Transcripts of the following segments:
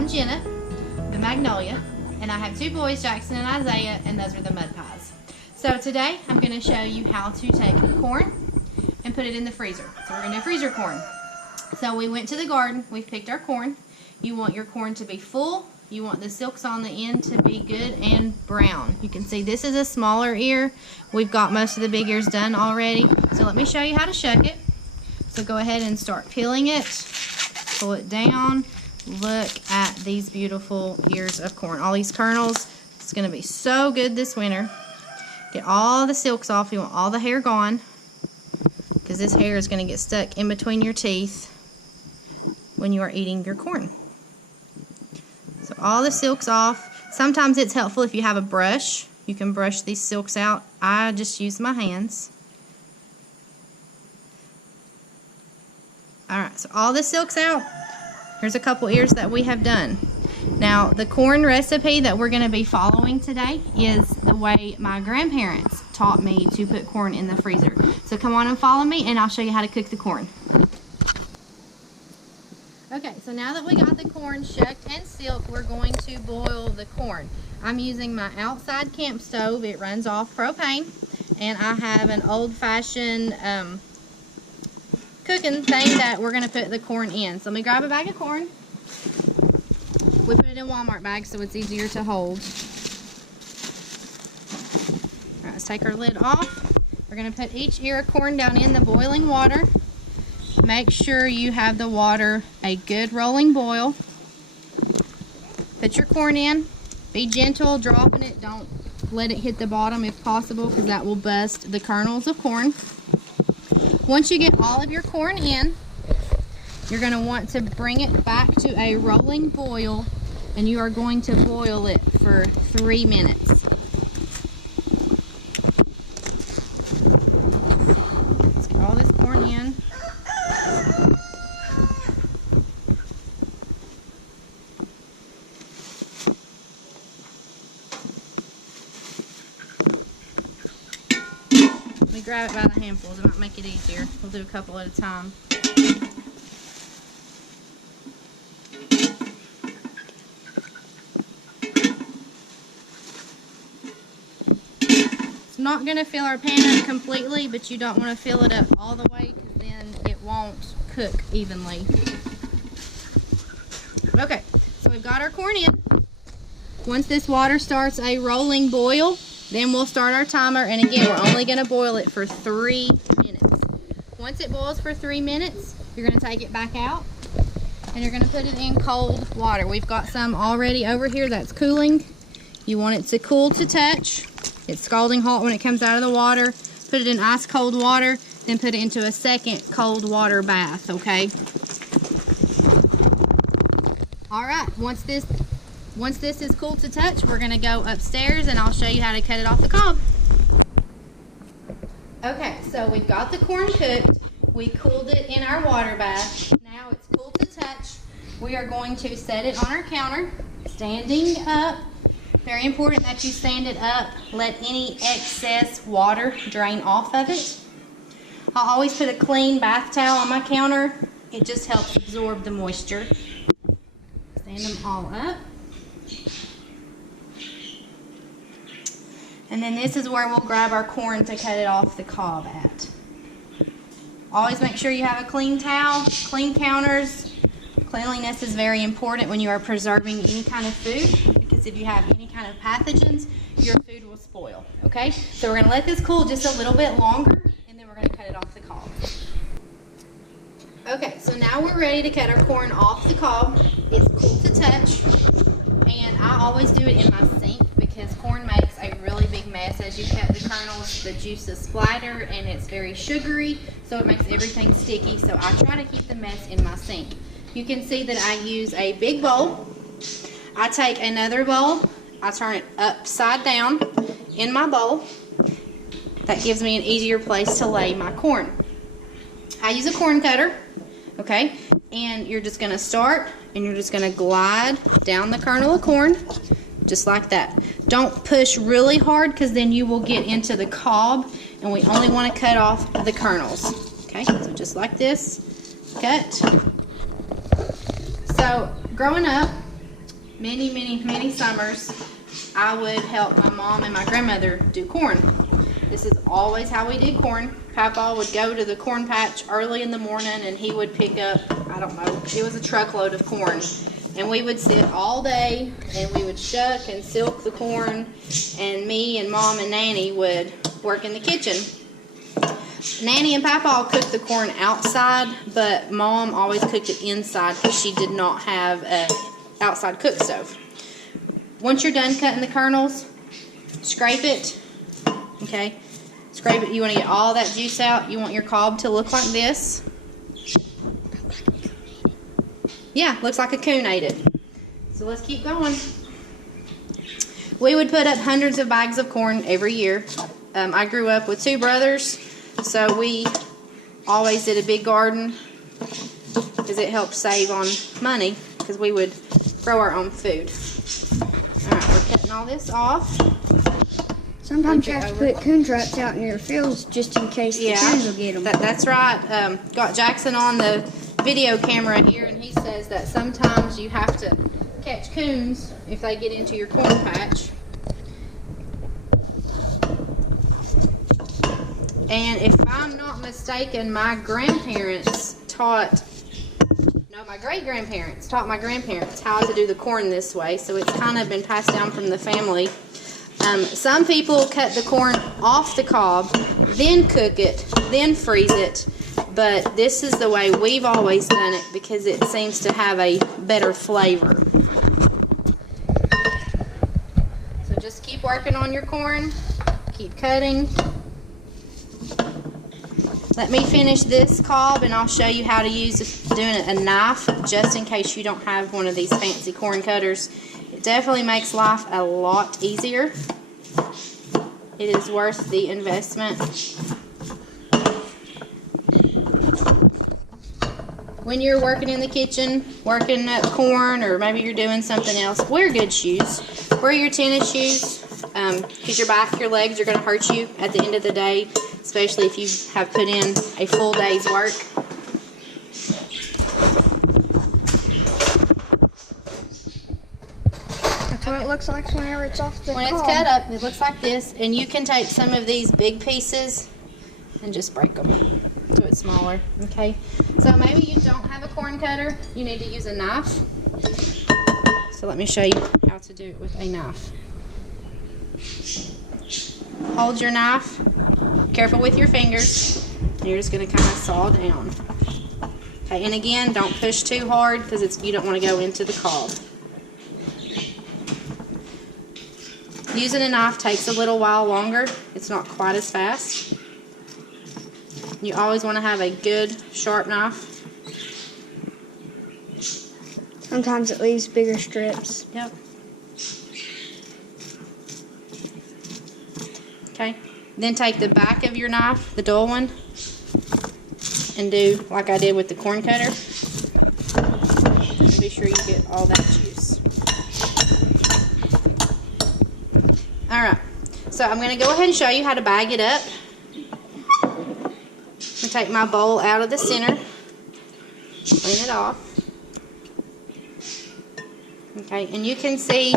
I'm Jenna, the Magnolia, and I have two boys, Jackson and Isaiah, and those are the Mud Pies. So today I'm going to show you how to take corn and put it in the freezer. So we're going to do freezer corn. So we went to the garden, we've picked our corn. You want your corn to be full. You want the silks on the end to be good and brown. You can see this is a smaller ear. We've got most of the big ears done already. So let me show you how to shuck it. So go ahead and start peeling it. Pull it down. Look at these beautiful ears of corn. All these kernels. It's going to be so good this winter. Get all the silks off. You want all the hair gone, because this hair is going to get stuck in between your teeth when you are eating your corn. So all the silks off. Sometimes it's helpful if you have a brush. You can brush these silks out. I just use my hands. Alright, so all the silks out. Here's a couple ears that we have done. Now, the corn recipe that we're going to be following today is the way my grandparents taught me to put corn in the freezer. So come on and follow me and I'll show you how to cook the corn. Okay, so now that we got the corn shucked and silked, we're going to boil the corn. I'm using my outside camp stove. It runs off propane, and I have an old-fashioned cooking thing that we're going to put the corn in. So let me grab a bag of corn. We put it in Walmart bags so it's easier to hold. Alright, let's take our lid off. We're going to put each ear of corn down in the boiling water. Make sure you have the water a good rolling boil. Put your corn in. Be gentle dropping it. Don't let it hit the bottom if possible, because that will bust the kernels of corn. Once you get all of your corn in, you're going to want to bring it back to a rolling boil, and you are going to boil it for 3 minutes. Let's get all this corn in. Let me grab it by the handfuls. It might make it easier. We'll do a couple at a time. It's not going to fill our pan up completely, but you don't want to fill it up all the way, because then it won't cook evenly. Okay, so we've got our corn in. Once this water starts a rolling boil, then we'll start our timer, and again, we're only going to boil it for 3 minutes. Once it boils for 3 minutes, you're going to take it back out, and you're going to put it in cold water. We've got some already over here that's cooling. You want it to cool to touch. It's scalding hot when it comes out of the water. Put it in ice cold water, then put it into a second cold water bath, okay? Alright, once this is cool to touch, we're going to go upstairs and I'll show you how to cut it off the cob. Okay, so we've got the corn cooked. We cooled it in our water bath. Now it's cool to touch. We are going to set it on our counter, standing up. Very important that you stand it up. Let any excess water drain off of it. I'll always put a clean bath towel on my counter. It just helps absorb the moisture. Stand them all up. And then this is where we'll grab our corn to cut it off the cob at. Always make sure you have a clean towel, clean counters. Cleanliness is very important when you are preserving any kind of food, because if you have any kind of pathogens, your food will spoil, okay? So we're going to let this cool just a little bit longer, and then we're going to cut it off the cob. Okay, so now we're ready to cut our corn off the cob. It's cool to touch, and I always do it in my sink, because corn makes a really big mess as you cut the kernels. The juices splatter, and it's very sugary, so it makes everything sticky. So I try to keep the mess in my sink. You can see that I use a big bowl. I take another bowl, I turn it upside down in my bowl. That gives me an easier place to lay my corn. I use a corn cutter, okay? And you're just going to start, and you're just going to glide down the kernel of corn, just like that. Don't push really hard, because then you will get into the cob, and we only want to cut off the kernels. Okay, so just like this, cut. So growing up, many summers, I would help my mom and my grandmother do corn. This is always how we did corn. Papa would go to the corn patch early in the morning and he would pick up, I don't know, it was a truckload of corn. And we would sit all day and we would shuck and silk the corn, and me and Mom and Nanny would work in the kitchen. Nanny and Papa cooked the corn outside, but Mom always cooked it inside because she did not have an outside cook stove. Once you're done cutting the kernels, scrape it, okay? Scrape it. You want to get all that juice out. You want your cob to look like this. Yeah, looks like a coon ate it. So let's keep going. We would put up hundreds of bags of corn every year. I grew up with 2 brothers, so we always did a big garden because it helped save on money because we would grow our own food. Alright, we're cutting all this off. Sometimes you have to put coon traps out in your fields just in case the coons will get them. That's right. Got Jackson on the video camera here, and he says that sometimes you have to catch coons if they get into your corn patch. And if I'm not mistaken, my grandparents taught, no, my great-grandparents taught my grandparents how to do the corn this way, so it's kind of been passed down from the family. Some people cut the corn off the cob, then cook it, then freeze it, but this is the way we've always done it because it seems to have a better flavor. So just keep working on your corn, keep cutting. Let me finish this cob and I'll show you how to use doing a knife just in case you don't have one of these fancy corn cutters. It definitely makes life a lot easier. It is worth the investment. When you're working in the kitchen, working at corn, or maybe you're doing something else, wear good shoes. Wear your tennis shoes because your back, your legs are going to hurt you at the end of the day, especially if you have put in a full day's work. That's what it looks like whenever it's off the When it's cut up, it looks like this, and you can take some of these big pieces and just break them so it's smaller, okay? So maybe you don't have a corn cutter, you need to use a knife. So let me show you how to do it with a knife. Hold your knife, careful with your fingers, and you're just going to kind of saw down. Okay, and again, don't push too hard because you don't want to go into the cob. Using a knife takes a little while longer. It's not quite as fast. You always want to have a good, sharp knife. Sometimes it leaves bigger strips. Yep. Okay. Then take the back of your knife, the dull one, and do like I did with the corn cutter. And be sure you get all that juice. Alright, so I'm going to go ahead and show you how to bag it up. I'm going to take my bowl out of the center, clean it off. Okay, and you can see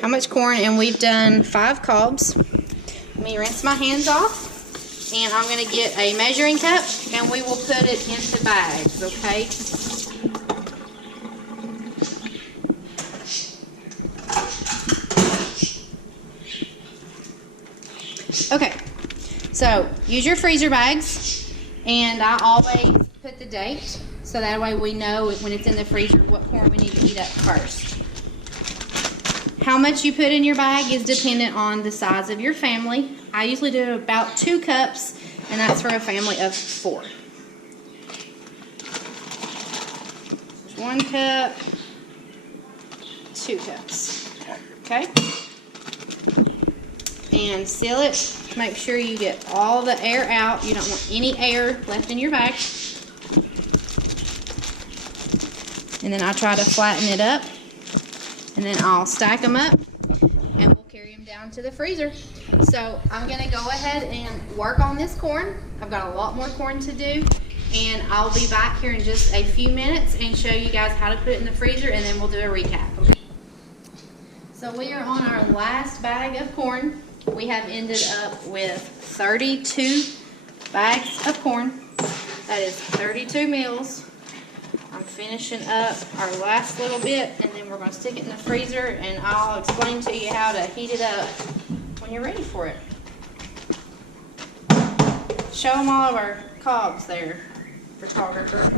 how much corn, and we've done 5 cobs. Let me rinse my hands off, and I'm going to get a measuring cup, and we will put it into bags, okay? Okay, so use your freezer bags, and I always put the date, so that way we know when it's in the freezer what corn we need to eat up first. How much you put in your bag is dependent on the size of your family. I usually do about 2 cups, and that's for a family of 4. 1 cup, 2 cups, okay? And seal it. Make sure you get all the air out. You don't want any air left in your bag. And then I try to flatten it up. And then I'll stack them up and we'll carry them down to the freezer. So I'm going to go ahead and work on this corn. I've got a lot more corn to do. And I'll be back here in just a few minutes and show you guys how to put it in the freezer, and then we'll do a recap. Okay? So we are on our last bag of corn. We have ended up with 32 bags of corn. That is 32 meals. I'm finishing up our last little bit, and then we're going to stick it in the freezer, and I'll explain to you how to heat it up when you're ready for it. Show them all of our cogs there, photographer.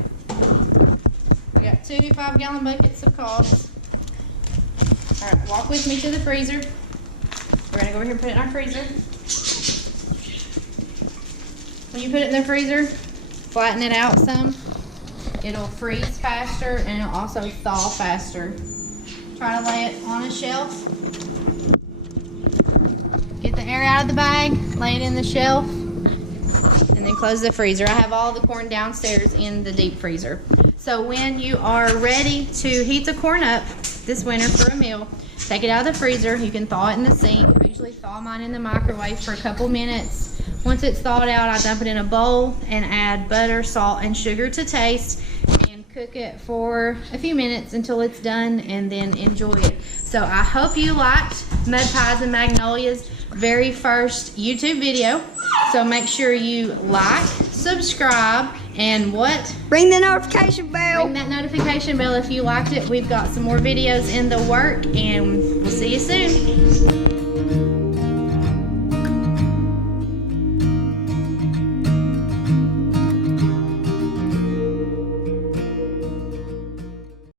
We got 2 5-gallon buckets of cogs. All right, walk with me to the freezer. We're gonna go over here and put it in our freezer. When you put it in the freezer, flatten it out some. It'll freeze faster and it'll also thaw faster. Try to lay it on a shelf. Get the air out of the bag, lay it in the shelf, and then close the freezer. I have all the corn downstairs in the deep freezer. So when you are ready to heat the corn up this winter for a meal, take it out of the freezer. You can thaw it in the sink. I usually thaw mine in the microwave for a couple minutes. Once it's thawed out, I dump it in a bowl and add butter, salt, and sugar to taste, and cook it for a few minutes until it's done, and then enjoy it. So I hope you liked Mud Pies and Magnolias' very first YouTube video. So make sure you like, subscribe, and what? Ring the notification bell. Ring that notification bell if you liked it. We've got some more videos in the work, and we'll see you soon.